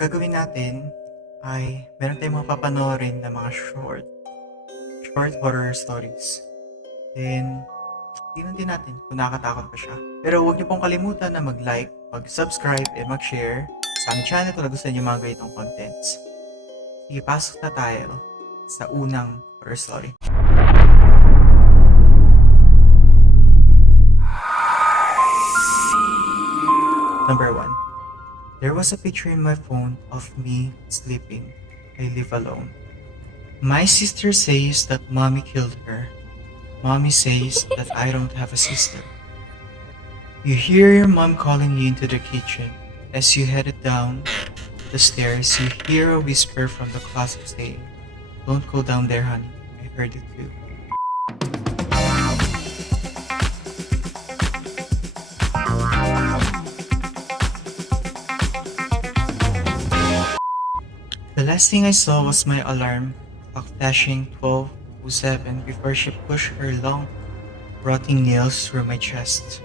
gagawin natin ay meron tayong mga papanoorin na mga short horror stories. Then, tingnan din natin kung nakakatakot pa siya. Pero huwag niyo pong kalimutan na mag-like, mag-subscribe, and mag-share sa aming channel kung nagustuhan niyo mga ganitong contents. Sige, pasok na tayo sa unang horror story. Number 1. There was a picture in my phone of me sleeping. I live alone. My sister says that mommy killed her. Mommy says that I don't have a sister. You hear your mom calling you into the kitchen. As you headed down the stairs, you hear a whisper from the closet saying, "Don't go down there, honey. I heard it too." The last thing I saw was my alarm clock flashing 12:07 before she pushed her long, rotting nails through my chest.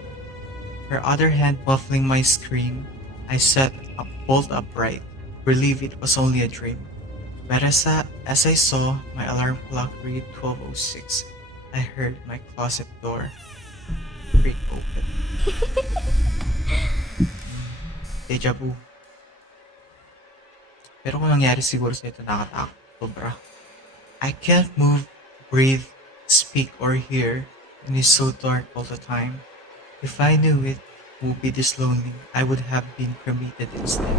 Her other hand muffling my scream, I sat up bolt upright, relieved it was only a dream. But as I saw my alarm clock read 12:06, I heard my closet door creak open. Deja vu. Pero kung nangyari siguro sa ito, nakatakot. Sobra. I can't move, breathe, speak, or hear, and it's so dark all the time. If I knew it would be this lonely, I would have been cremated instead.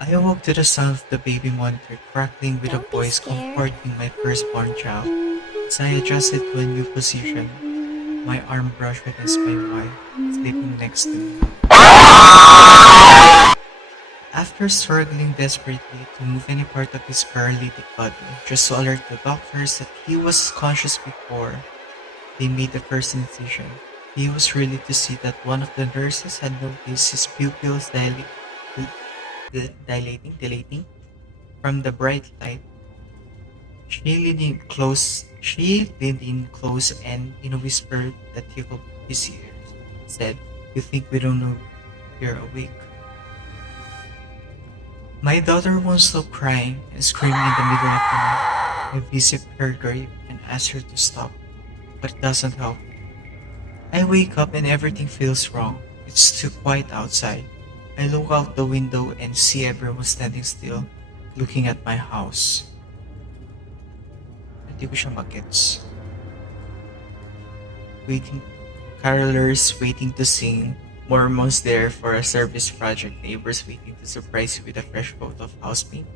I awoke to the sound of the baby monitor crackling with a voice comforting my firstborn child. As I adjusted to a new position, my arm brushed against my wife, sleeping next to me. After struggling desperately to move any part of his paralytic body, just to alert the doctors that he was conscious before they made the first incision, he was relieved to see that one of the nurses had noticed his pupils dilating from the bright light. She leaned in close and in a whisper that tickled his ears, said, "You think we don't know you're awake?" My daughter won't stop crying and screaming in the middle of the night. I visit her grave and ask her to stop, but it doesn't help. I wake up and everything feels wrong. It's too quiet outside. I look out the window and see everyone standing still, looking at my house. Hindi ko siya magets. Carolers waiting to sing. Mormons there for a service project, neighbors waiting to surprise you with a fresh coat of house paint.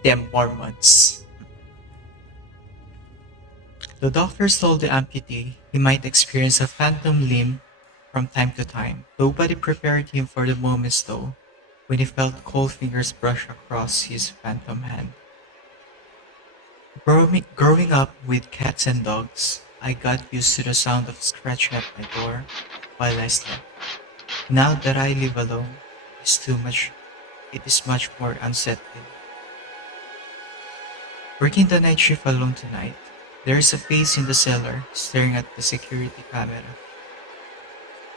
Them Mormons. The doctors told the amputee he might experience a phantom limb from time to time. Nobody prepared him for the moments though, when he felt cold fingers brush across his phantom hand. Growing up with cats and dogs, I got used to the sound of scratching at my door while I slept. Now that I live alone, it is much more unsettling. Working the night shift alone tonight, there is a face in the cellar staring at the security camera.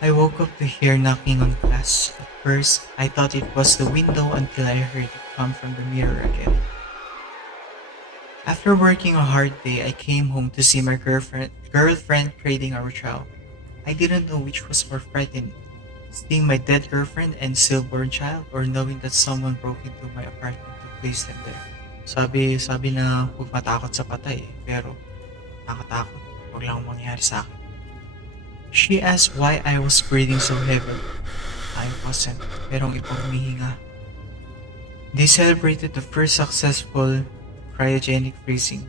I woke up to hear knocking on glass. At first, I thought it was the window until I heard it come from the mirror again. After working a hard day, I came home to see my girlfriend cradling our child. I didn't know which was more frightening, seeing my dead girlfriend and stillborn child, or knowing that someone broke into my apartment to place them there. Sabi na huwag matakot sa patay, pero nakatakot, huwag lang mangyari sa akin. She asked why I was breathing so heavily. I wasn't, pero ang ibang humihinga. They celebrated the first successful cryogenic freezing.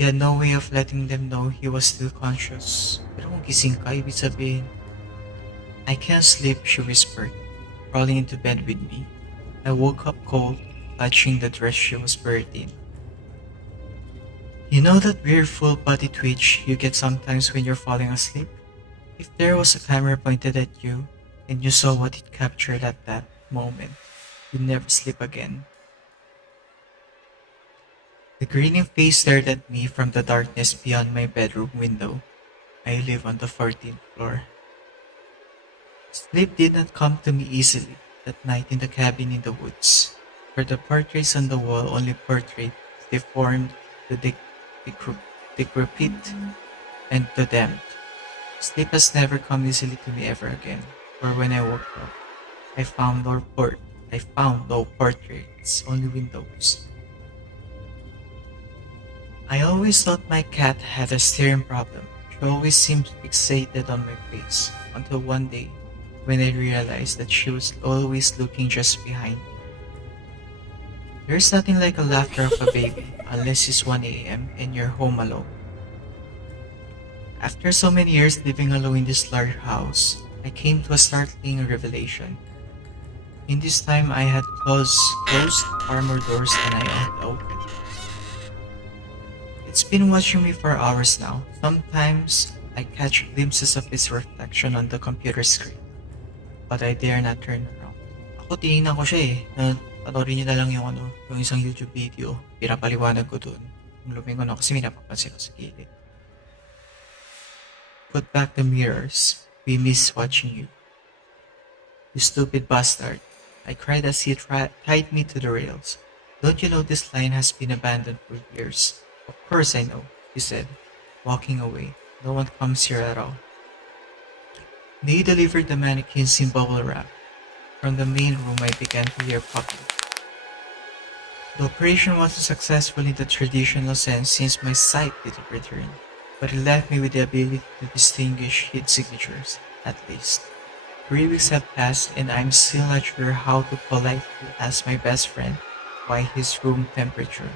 He had no way of letting them know he was still conscious. Pero kung gising ka, ibig sabihin, "I can't sleep," she whispered, crawling into bed with me. I woke up cold, clutching the dress she was buried in. You know that weird full body twitch you get sometimes when you're falling asleep? If there was a camera pointed at you, and you saw what it captured at that moment, you'd never sleep again. The grinning face stared at me from the darkness beyond my bedroom window. I live on the 14th floor. Sleep did not come to me easily that night in the cabin in the woods, where the portraits on the wall only portrayed the deformed, the decrepit, and the damned. Sleep has never come easily to me ever again, for when I woke up, I found no portraits, only windows. I always thought my cat had a staring problem. She always seemed fixated on my face, until one day, when I realized that she was always looking just behind me. There's nothing like a laughter of a baby, unless it's 1 a.m. and you're home alone. After so many years living alone in this large house, I came to a startling revelation. In this time, I had closed armor doors and I had opened. It's been watching me for hours now. Sometimes, I catch glimpses of its reflection on the computer screen, but I dare not turn around. Ako tinignan ko siya eh. Panoorin niyo na lang yung isang YouTube video. Pinapaliwanag ko dun. Lumingon ako kasi may napapansin ako sa gilid. Put back the mirrors. We miss watching you. You stupid bastard. I cried as he tied me to the rails. Don't you know this line has been abandoned for years? Of course I know, he said, walking away. No one comes here at all. They delivered the mannequins in bubble wrap. From the main room I began to hear Paki. The operation wasn't successful in the traditional sense since my sight didn't return, but it left me with the ability to distinguish heat signatures, at least. 3 weeks have passed and I'm still not sure how to politely ask my best friend why his room temperature.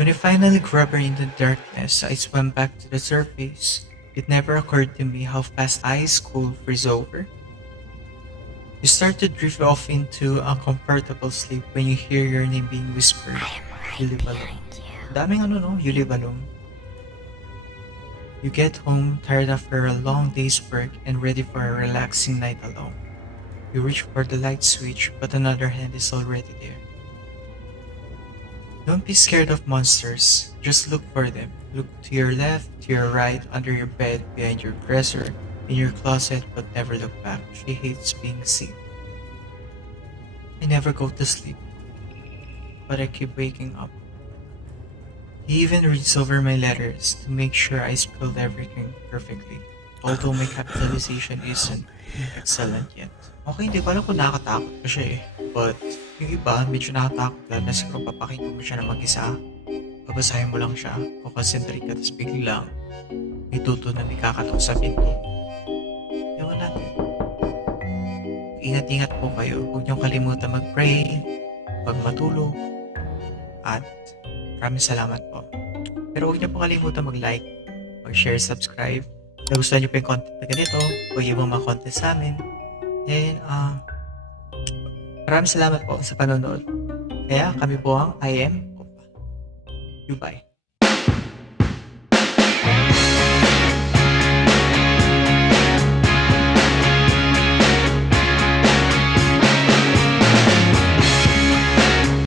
When I finally grabbed her in the darkness, I swam back to the surface. It never occurred to me how fast ice could freeze over. You start to drift off into a comfortable sleep when you hear your name being whispered. You live alone. Daming you live alone. You get home tired after a long day's work and ready for a relaxing night alone. You reach for the light switch, but another hand is already there. Don't be scared of monsters, just look for them. Look to your left, to your right, under your bed, behind your dresser, in your closet, but never look back. She hates being seen. I never go to sleep, but I keep waking up. He even reads over my letters to make sure I spelled everything perfectly, although my capitalization isn't excellent yet. Okay, hindi ko alam kung nakakatakot pa siya eh. But yung iba, medyo nakakatakot lang na siguro papakinggan mo siya na mag-isa. Babasahin mo lang siya, kukonsentrate ka, tapos biglang may tuto na may kakatok sa pinto. Ewan natin. Ingat-ingat po kayo. Huwag niyong kalimutan mag-pray, pag matulog, at maraming salamat po. Pero huwag niyo po kalimutan mag-like, mag-share, subscribe. Nagustuhan niyo po yung content na ganito, huwag yung mga content sa amin. And maraming salamat po sa panonood. Kaya kami po ang I am Oppa. Goodbye.